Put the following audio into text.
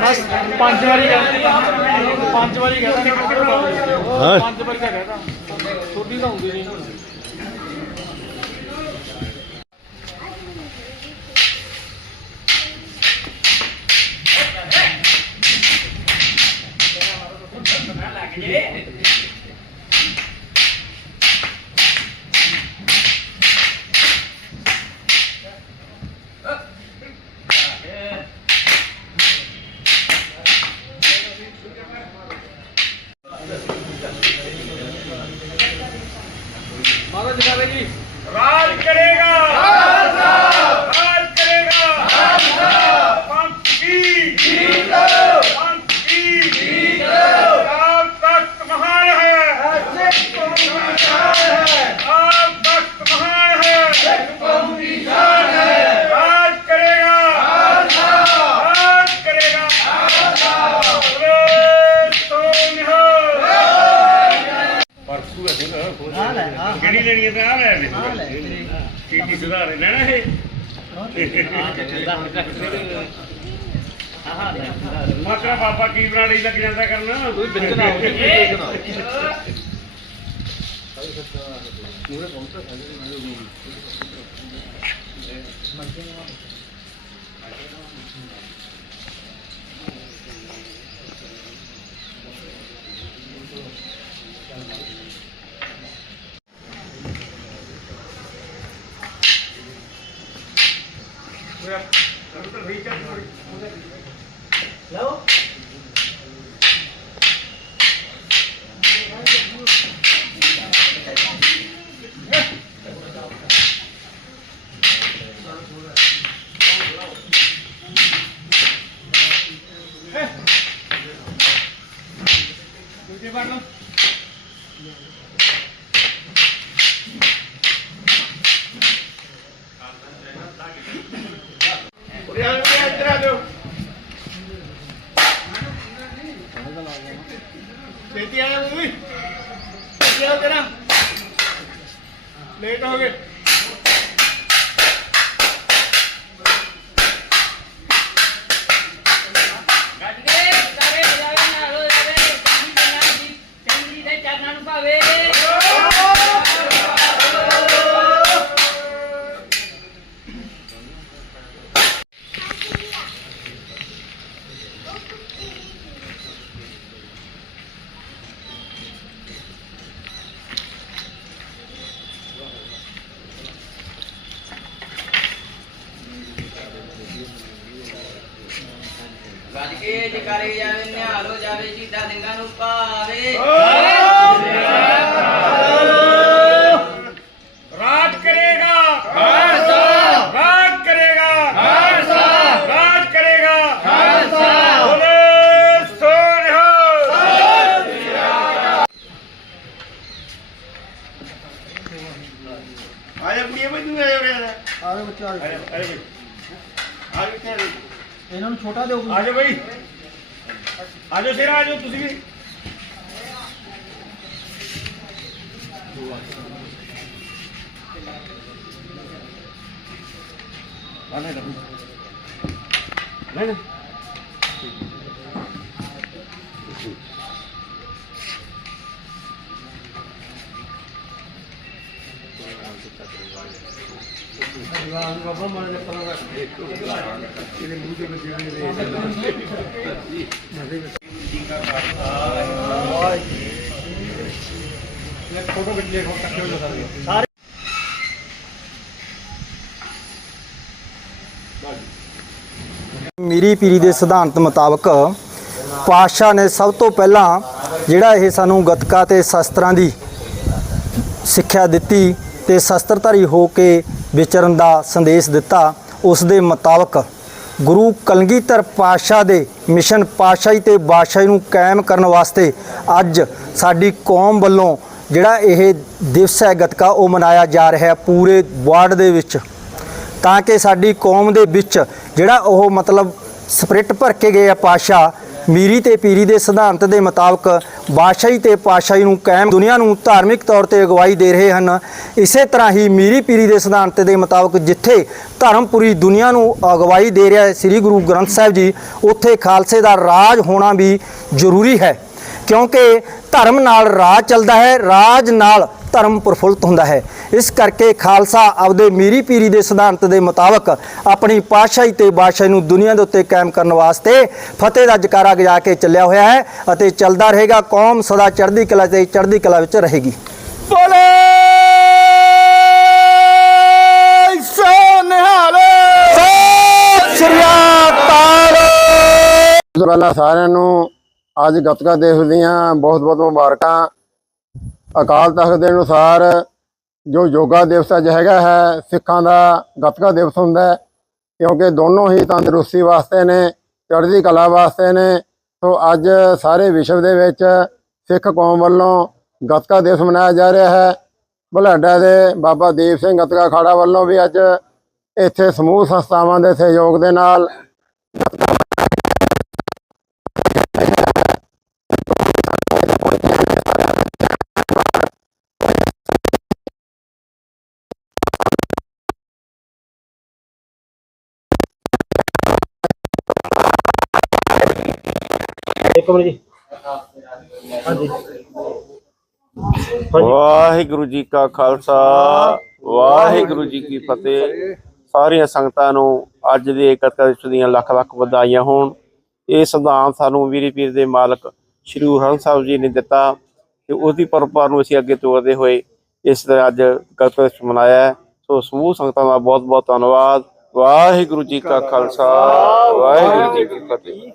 ਬਸ ਪੰਜ ਵਾਰੀ ਕਹਿੰਦੀ ਪੰਜ ਵਾਰੀ ਕਹਿੰਦਾ ਹਾਂ। ਪੰਜ ਵਾਰੀ ਤਾਂ ਕਹਿੰਦਾ ਛੋਟੀ ਤਾਂ ਹੁੰਦੀ ਨਹੀਂ ਮਾਤਾ ਜਗਾ ਜੀ। ਕੀ ਕੀ ਸੁਧਾਰ ਲੈਣਾ ਇਹ? ਮਾਤਰਾ ਬਾਬਾ ਕੀ ਬਣਾ ਲਈ ਲੱਗ ਜਾਂਦਾ ਕਰਨਾ? ਕੋਈ ਵਿੱਚ ਨਾ ਹੋ ਜਾਵੇ ਵਿੱਚ ਨਾ ਹੋ ਜਾਵੇ। ਇੱਧਰ ਆ ਜਾਓ ਛੇਤੀ ਆ ਜਾ ਮੰਮੀ ਛੇਤੀ ਆ ਤੇਰਾ ਲੇਟ ਹੋ ਗਏ। ਗੱਜ ਕੇ ਜਕਾਰੇ ਜਾਵੇ ਨਿਹਾਲੋ ਜਾਵੇ ਸੀਤਾ ਸਿੰਘਾਂ ਨੂੰ ਭਾਵੇ ਰਾਜ ਕਰੇਗਾ। ਰਾਜ ਕਰੇਗਾ। ਰਾਜ ਕਰੇਗਾ। ਬੋਲੇ ਸੋ ਨਿਹਾਲ ਆਇਆ ਬਈ ਤੂੰ ਆਇਆ ਆਵੇ ਬੱਚਾ ਅਰੇ ਬਈ ਆ ਕਿੱਥੇ ਆ ਇਹਨਾਂ ਨੂੰ ਛੋਟਾ ਦਿਓ ਆ ਜਾਓ ਬਈ। ਆ ਜਾਓ ਸਿਰ ਆ ਜਾਓ ਤੁਸੀਂ ਵੀ। ਬਾਬਾ ਮਾਰੇ ਦੇ ਪਰਾਂ ਰੱਖ ਇਹਦੇ ਮੂੰਹ ਤੇ ਬਚੇ ਨੇ ਫੋਟੋ ਵਿੱਚ ਦੇਖੋ ਇਕੱਠੇ ਹੋ ਜਾਓ ਸਾਰੇ ਮੀਰੀ ਪੀਰੀ ਦੇ ਸਿਧਾਂਤ ਮੁਤਾਬਕ ਪਾਤਸ਼ਾਹ ਨੇ ਸਭ ਤੋਂ ਪਹਿਲਾਂ ਜਿਹੜਾ ਇਹ ਸਾਨੂੰ ਗਤਕਾ ਤੇ ਸ਼ਸਤਰਾਂ ਦੀ ਸਿੱਖਿਆ ਦਿੱਤੀ ਤੇ ਸ਼ਸਤਰਧਾਰੀ ਹੋ ਕੇ ਵਿਚਰਨ ਦਾ ਸੰਦੇਸ਼ ਦਿੱਤਾ। ਉਸ ਦੇ ਮੁਤਾਬਕ ਗੁਰੂ ਕਲਗੀਧਰ ਪਾਤਸ਼ਾਹ ਦੇ ਮਿਸ਼ਨ ਪਾਤਸ਼ਾਹੀ ਤੇ ਬਾਦਸ਼ਾਹੀ ਨੂੰ ਕਾਇਮ ਕਰਨ ਵਾਸਤੇ ਅੱਜ ਸਾਡੀ ਕੌਮ ਵੱਲੋਂ ਜਿਹੜਾ ਇਹ ਦਿਵਸ ਹੈ, ਗਤਕਾ, ਉਹ ਮਨਾਇਆ ਜਾ ਰਿਹਾ ਹੈ ਪੂਰੇ ਵਰਲਡ ਦੇ ਵਿੱਚ। ਤਾਂ ਕਿ ਸਾਡੀ ਕੌਮ ਦੇ ਵਿੱਚ ਜਿਹੜਾ ਉਹ ਮਤਲਬ ਸਪਿਰਿਟ ਭਰ ਕੇ ਗਏ ਆ ਪਾਸ਼ਾ ਮੀਰੀ ਤੇ ਪੀਰੀ ਦੇ ਸਿਧਾਂਤ ਦੇ ਮੁਤਾਬਕ ਬਾਦਸ਼ਾਹੀ ਤੇ ਪਾਤਸ਼ਾਹੀ ਨੂੰ ਕਾਇਮ ਦੁਨੀਆ ਨੂੰ ਧਾਰਮਿਕ ਤੌਰ ਤੇ ਅਗਵਾਈ ਦੇ ਰਹੇ ਹਨ। ਇਸੇ ਤਰ੍ਹਾਂ ਹੀ ਮੀਰੀ ਪੀਰੀ ਦੇ ਸਿਧਾਂਤ ਦੇ ਮੁਤਾਬਕ ਜਿੱਥੇ ਧਰਮ ਪੂਰੀ ਦੁਨੀਆ ਨੂੰ ਅਗਵਾਈ ਦੇ ਰਿਹਾ ਹੈ, ਸ੍ਰੀ ਗੁਰੂ ਗ੍ਰੰਥ ਸਾਹਿਬ ਜੀ, ਉੱਥੇ ਖਾਲਸੇ ਦਾ ਰਾਜ ਹੋਣਾ ਵੀ ਜ਼ਰੂਰੀ ਹੈ। ਕਿਉਂਕਿ ਧਰਮ ਨਾਲ ਰਾਜ ਚੱਲਦਾ ਹੈ, ਰਾਜ ਨਾਲ ਧਰਮ ਪ੍ਰਫੁੱਲਤ ਹੁੰਦਾ ਹੈ। ਇਸ ਕਰਕੇ ਖਾਲਸਾ ਆਪਦੇ ਮੀਰੀ ਪੀਰੀ ਦੇ ਸਿਧਾਂਤ ਦੇ ਮੁਤਾਬਕ ਆਪਣੀ ਪਾਤਸ਼ਾਹੀ ਤੇ ਬਾਦਸ਼ਾਹੀ ਨੂੰ ਦੁਨੀਆ ਦੇ ਉੱਤੇ ਕਾਇਮ ਕਰਨ ਵਾਸਤੇ ਫਤਿਹ ਦਾ ਜਕਾਰਾ ਗਜਾ ਕੇ ਚੱਲਿਆ ਹੋਇਆ ਹੈ ਅਤੇ ਚੱਲਦਾ ਰਹੇਗਾ ਕੌਮ ਸਦਾ ਚੜ੍ਹਦੀ ਕਲਾ ਤੇ ਚੜ੍ਹਦੀ ਕਲਾ ਵਿੱਚ ਰਹੇਗੀ। ਬੋਲੇ ਸੋ ਨਿਹਾਲੇ ਸਤਿ ਸ੍ਰੀ ਅਕਾਲ। ਸਭ ਤੋਂ ਪਹਿਲਾਂ ਸਾਰਿਆਂ ਨੂੰ ਅੱਜ ਗੱਤਕਾ ਦਿਵਸ ਦੀਆਂ ਬਹੁਤ ਬਹੁਤ ਮੁਬਾਰਕਾਂ। ਅਕਾਲ ਤਖਤ ਦੇ ਅਨੁਸਾਰ ਜੋ ਯੋਗਾ ਦਿਵਸ ਅੱਜ ਹੈਗਾ ਹੈ, ਸਿੱਖਾਂ ਦਾ ਗੱਤਕਾ ਦਿਵਸ ਹੁੰਦਾ ਹੈ, ਕਿਉਂਕਿ ਦੋਨੋਂ ਹੀ ਤੰਦਰੁਸਤੀ ਵਾਸਤੇ ਨੇ, ਚੜ੍ਹਦੀ ਕਲਾ ਵਾਸਤੇ ਨੇ, ਸੋ ਅੱਜ ਸਾਰੇ ਵਿਸ਼ਵ ਦੇ ਵਿੱਚ ਸਿੱਖ ਕੌਮ ਵੱਲੋਂ ਗੱਤਕਾ ਦਿਵਸ ਮਨਾਇਆ ਜਾ ਰਿਹਾ ਹੈ। ਬੁਢਲਾਡਾ ਦੇ ਬਾਬਾ ਦੀਪ ਸਿੰਘ ਗੱਤਕਾ ਅਖਾੜਾ ਵੱਲੋਂ ਵੀ ਅੱਜ ਇੱਥੇ ਸਮੂਹ ਸੰਸਥਾਵਾਂ ਦੇ ਸਹਿਯੋਗ ਦੇ ਨਾਲ ਵਾਹਿਗੁਰੂ ਜੀ ਕਾ ਖਾਲਸਾ ਵਾਹਿਗੁਰੂ ਜੀ ਕੀ ਫਤਿਹ। ਸਾਰੀਆਂ ਸੰਗਤਾਂ ਨੂੰ ਅੱਜ ਦੇ ਇਕੱਤਰ ਦਿਵਸ ਦੀਆਂ ਲੱਖ ਲੱਖ ਵਧਾਈਆਂ ਹੋਣ। ਇਹ ਸਿਧਾਂਤ ਸਾਨੂੰ ਵੀਰੇ ਪੀਰ ਦੇ ਮਾਲਕ ਸ਼੍ਰੀ ਗੁਰੂ ਹਰਿ ਸਾਹਿਬ ਜੀ ਨੇ ਦਿੱਤਾ ਤੇ ਉਹਦੀ ਪਰੰਪਰਾ ਨੂੰ ਅਸੀਂ ਅੱਗੇ ਤੋਰਦੇ ਹੋਏ ਇਸ ਤਰ੍ਹਾਂ ਅੱਜ ਇਕੱਤਰ ਦਿਵਸ ਮਨਾਇਆ। ਸੋ ਸਮੂਹ ਸੰਗਤਾਂ ਦਾ ਬਹੁਤ ਬਹੁਤ ਧੰਨਵਾਦ। ਵਾਹਿਗੁਰੂ ਜੀ ਕਾ ਖਾਲਸਾ ਵਾਹਿਗੁਰੂ ਜੀ ਕੀ ਫਤਿਹ।